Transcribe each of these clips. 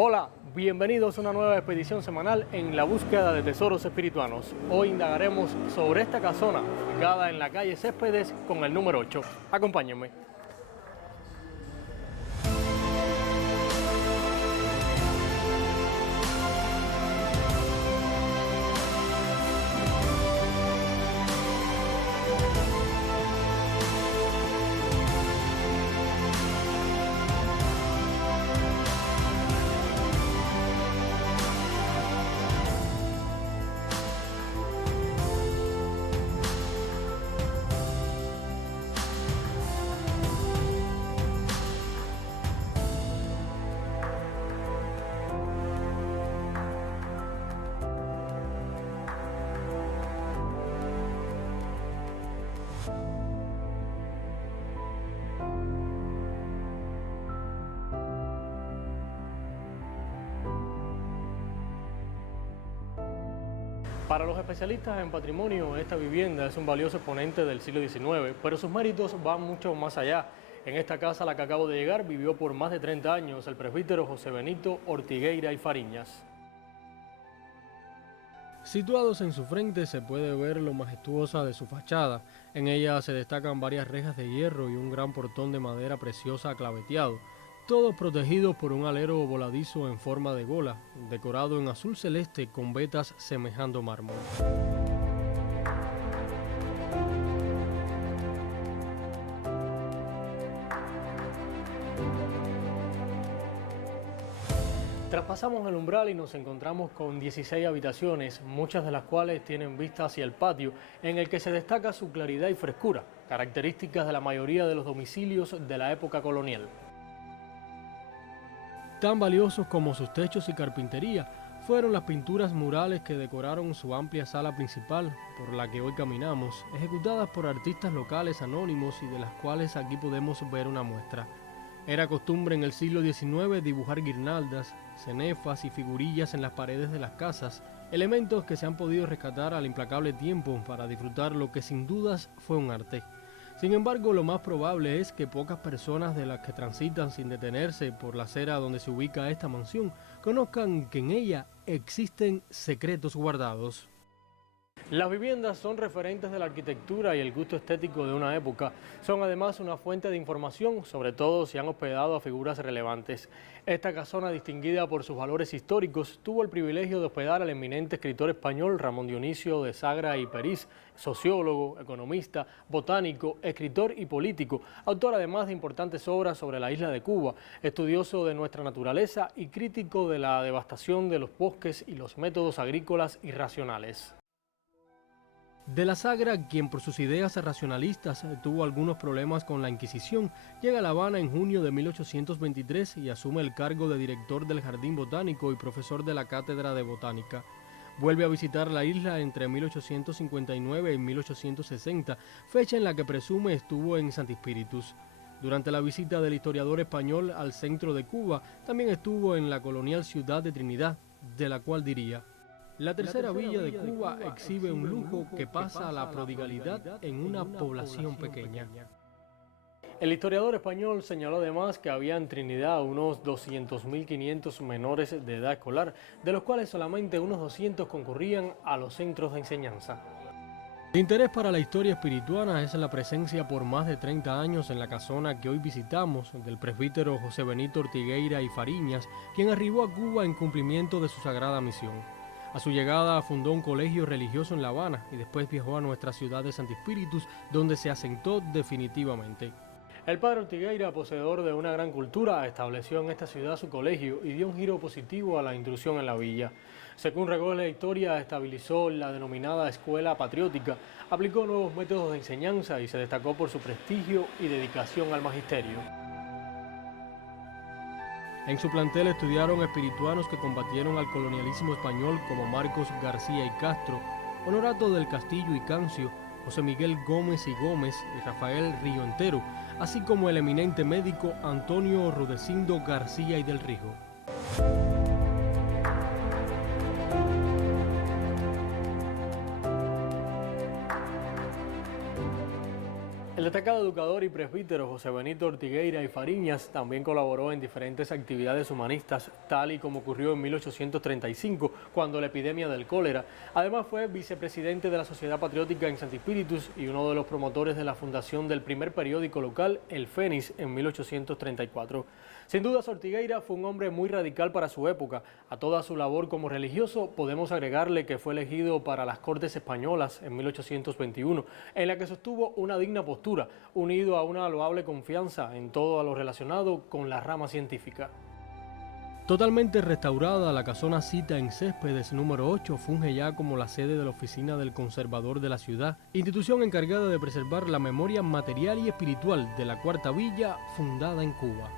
Hola, bienvenidos a una nueva expedición semanal en la búsqueda de tesoros espirituanos. Hoy indagaremos sobre esta casona, ubicada en la calle Céspedes con el número 8. Acompáñenme. Para los especialistas en patrimonio, esta vivienda es un valioso exponente del siglo XIX, pero sus méritos van mucho más allá. En esta casa a la que acabo de llegar vivió por más de 30 años el presbítero José Benito Ortigueira y Fariñas. Situados en su frente se puede ver lo majestuosa de su fachada. En ella se destacan varias rejas de hierro y un gran portón de madera preciosa claveteado, todos protegidos por un alero voladizo en forma de gola, decorado en azul celeste con vetas semejando mármol. Traspasamos el umbral y nos encontramos con 16 habitaciones, muchas de las cuales tienen vista hacia el patio, en el que se destaca su claridad y frescura, características de la mayoría de los domicilios de la época colonial. Tan valiosos como sus techos y carpintería fueron las pinturas murales que decoraron su amplia sala principal, por la que hoy caminamos, ejecutadas por artistas locales anónimos y de las cuales aquí podemos ver una muestra. Era costumbre en el siglo XIX dibujar guirnaldas, cenefas y figurillas en las paredes de las casas, elementos que se han podido rescatar al implacable tiempo para disfrutar lo que sin dudas fue un arte. Sin embargo, lo más probable es que pocas personas de las que transitan sin detenerse por la acera donde se ubica esta mansión conozcan que en ella existen secretos guardados. Las viviendas son referentes de la arquitectura y el gusto estético de una época. Son además una fuente de información, sobre todo si han hospedado a figuras relevantes. Esta casona, distinguida por sus valores históricos, tuvo el privilegio de hospedar al eminente escritor español Ramón Dionisio de Sagra y Peris, sociólogo, economista, botánico, escritor y político, autor además de importantes obras sobre la isla de Cuba, estudioso de nuestra naturaleza y crítico de la devastación de los bosques y los métodos agrícolas irracionales. De la Sagra, quien por sus ideas racionalistas tuvo algunos problemas con la Inquisición, llega a La Habana en junio de 1823 y asume el cargo de director del Jardín Botánico y profesor de la Cátedra de Botánica. Vuelve a visitar la isla entre 1859 y 1860, fecha en la que presume estuvo en Santi Spíritus. Durante la visita del historiador español al centro de Cuba, también estuvo en la colonial ciudad de Trinidad, de la cual diría: la tercera villa de Cuba exhibe un lujo que pasa a la prodigalidad en una población pequeña. El historiador español señaló además que había en Trinidad unos 200.500 menores de edad escolar, de los cuales solamente unos 200 concurrían a los centros de enseñanza. De interés para la historia espirituana es la presencia por más de 30 años en la casona que hoy visitamos del presbítero José Benito Ortigueira y Fariñas, quien arribó a Cuba en cumplimiento de su sagrada misión. A su llegada fundó un colegio religioso en La Habana y después viajó a nuestra ciudad de Santi Spíritus, donde se asentó definitivamente. El padre Ortigueira, poseedor de una gran cultura, estableció en esta ciudad su colegio y dio un giro positivo a la instrucción en la villa. Según recoge la historia, estabilizó la denominada escuela patriótica, aplicó nuevos métodos de enseñanza y se destacó por su prestigio y dedicación al magisterio. En su plantel estudiaron espirituanos que combatieron al colonialismo español como Marcos García y Castro, Honorato del Castillo y Cancio, José Miguel Gómez y Gómez y Rafael Río Entero, así como el eminente médico Antonio Rudecindo García y del Rijo. El El destacado educador y presbítero José Benito Ortigueira y Fariñas también colaboró en diferentes actividades humanistas, tal y como ocurrió en 1835, cuando la epidemia del cólera. Además fue vicepresidente de la Sociedad Patriótica en Santi Spíritus y uno de los promotores de la fundación del primer periódico local, El Fénix, en 1834. Sin duda, Ortigueira fue un hombre muy radical para su época. A toda su labor como religioso podemos agregarle que fue elegido para las Cortes Españolas en 1821, en la que sostuvo una digna postura, unido a una loable confianza en todo lo relacionado con la rama científica. Totalmente restaurada, la casona Cita en Céspedes número 8 funge ya como la sede de la oficina del conservador de la ciudad, institución encargada de preservar la memoria material y espiritual de la cuarta villa fundada en Cuba.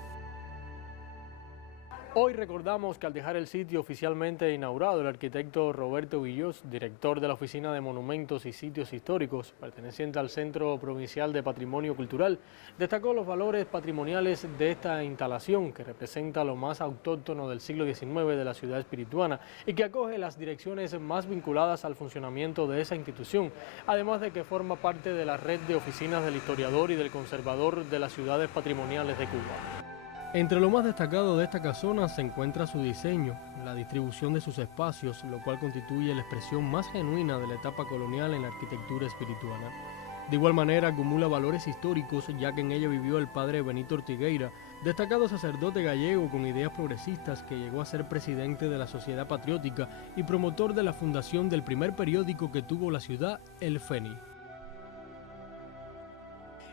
Hoy recordamos que al dejar el sitio oficialmente inaugurado, el arquitecto Roberto Villós, director de la Oficina de Monumentos y Sitios Históricos, perteneciente al Centro Provincial de Patrimonio Cultural, destacó los valores patrimoniales de esta instalación que representa lo más autóctono del siglo XIX de la ciudad espirituana y que acoge las direcciones más vinculadas al funcionamiento de esa institución, además de que forma parte de la red de oficinas del historiador y del conservador de las ciudades patrimoniales de Cuba. Entre lo más destacado de esta casona se encuentra su diseño, la distribución de sus espacios, lo cual constituye la expresión más genuina de la etapa colonial en la arquitectura espirituana. De igual manera acumula valores históricos, ya que en ella vivió el padre Benito Ortigueira, destacado sacerdote gallego con ideas progresistas que llegó a ser presidente de la Sociedad Patriótica y promotor de la fundación del primer periódico que tuvo la ciudad, El Fénix.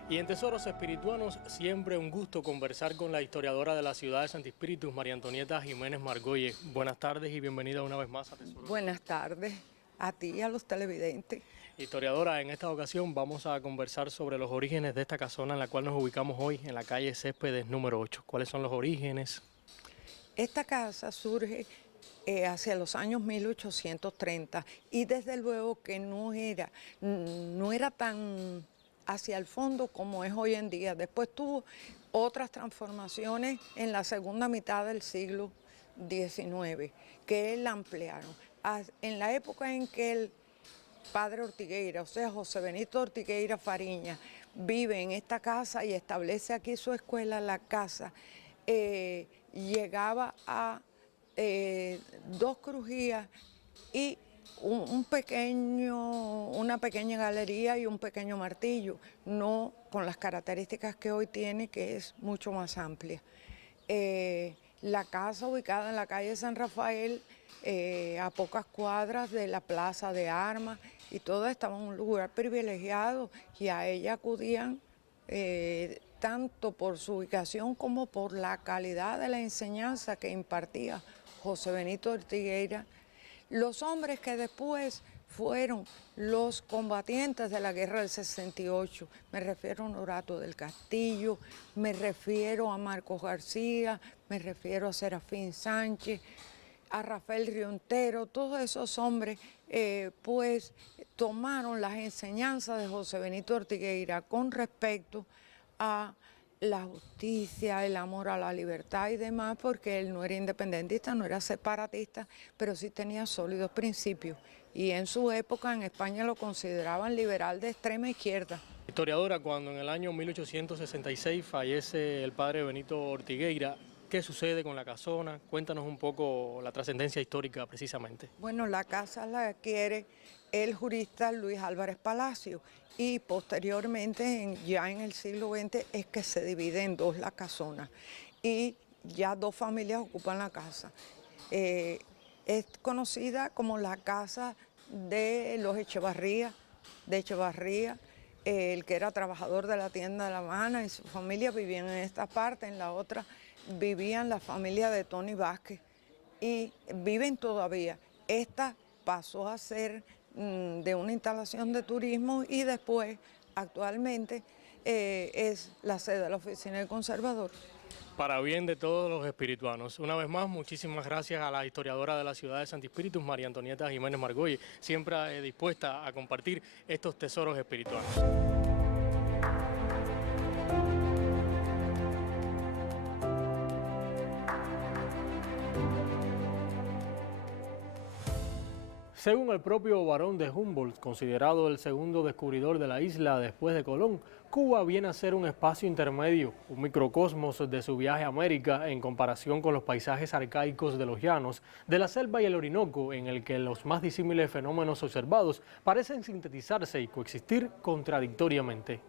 Y en Tesoros Espirituanos, siempre un gusto conversar con la historiadora de la ciudad de Santi Spíritus, María Antonieta Jiménez Margolles. Buenas tardes y bienvenida una vez más a Tesoros. Buenas tardes a ti y a los televidentes. Historiadora, en esta ocasión vamos a conversar sobre los orígenes de esta casona en la cual nos ubicamos hoy, en la calle Céspedes número 8. ¿Cuáles son los orígenes? Esta casa surge hacia los años 1830 y desde luego que no era tan hacia el fondo como es hoy en día. Después tuvo otras transformaciones en la segunda mitad del siglo XIX que la ampliaron. En la época en que el padre Ortigueira, o sea, José Benito Ortigueira Fariñas, vive en esta casa y establece aquí su escuela, la casa llegaba a 2 crujías y una pequeña galería y un pequeño martillo, no con las características que hoy tiene, que es mucho más amplia. La casa ubicada en la calle San Rafael, a pocas cuadras de la Plaza de Armas, y todo estaba en un lugar privilegiado y a ella acudían tanto por su ubicación como por la calidad de la enseñanza que impartía José Benito Ortigueira. Los hombres que después fueron los combatientes de la guerra del 68, me refiero a Honorato del Castillo, me refiero a Marcos García, me refiero a Serafín Sánchez, a Rafael Riontero, todos esos hombres pues tomaron las enseñanzas de José Benito Ortigueira con respecto a la justicia, el amor a la libertad y demás, porque él no era independentista, no era separatista, pero sí tenía sólidos principios. Y en su época en España lo consideraban liberal de extrema izquierda. Historiadora, cuando en el año 1866 fallece el padre Benito Ortigueira, ¿qué sucede con la casona? Cuéntanos un poco la trascendencia histórica precisamente. Bueno, la casa la adquiere el jurista Luis Álvarez Palacio y posteriormente, ya en el siglo XX, es que se divide en 2 la casona y ya 2 familias ocupan la casa. Es conocida como la casa de los Echevarría, el que era trabajador de la tienda de La Habana y su familia vivían en esta parte, en la otra vivían la familia de Tony Vázquez y viven todavía. Esta pasó a ser de una instalación de turismo y después, actualmente, es la sede de la Oficina del Conservador. Para bien de todos los espirituanos. Una vez más, muchísimas gracias a la historiadora de la ciudad de Santi Spíritus, María Antonieta Jiménez Margolles, siempre dispuesta a compartir estos tesoros espirituanos. Según el propio Barón de Humboldt, considerado el segundo descubridor de la isla después de Colón, Cuba viene a ser un espacio intermedio, un microcosmos de su viaje a América en comparación con los paisajes arcaicos de los llanos, de la selva y el Orinoco, en el que los más disímiles fenómenos observados parecen sintetizarse y coexistir contradictoriamente.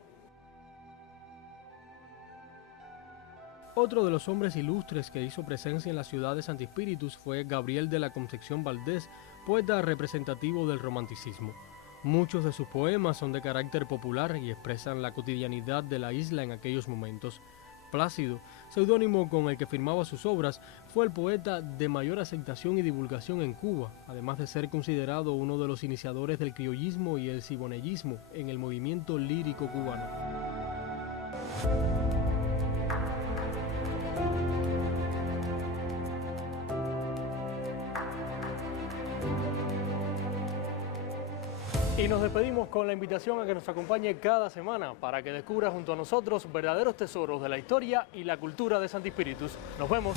Otro de los hombres ilustres que hizo presencia en la ciudad de Santi Espíritus fue Gabriel de la Concepción Valdés, poeta representativo del romanticismo. Muchos de sus poemas son de carácter popular y expresan la cotidianidad de la isla en aquellos momentos. Plácido, seudónimo con el que firmaba sus obras, fue el poeta de mayor aceptación y divulgación en Cuba, además de ser considerado uno de los iniciadores del criollismo y el siboneyismo en el movimiento lírico cubano. Y nos despedimos con la invitación a que nos acompañe cada semana para que descubra junto a nosotros verdaderos tesoros de la historia y la cultura de Santi Espíritus. Nos vemos.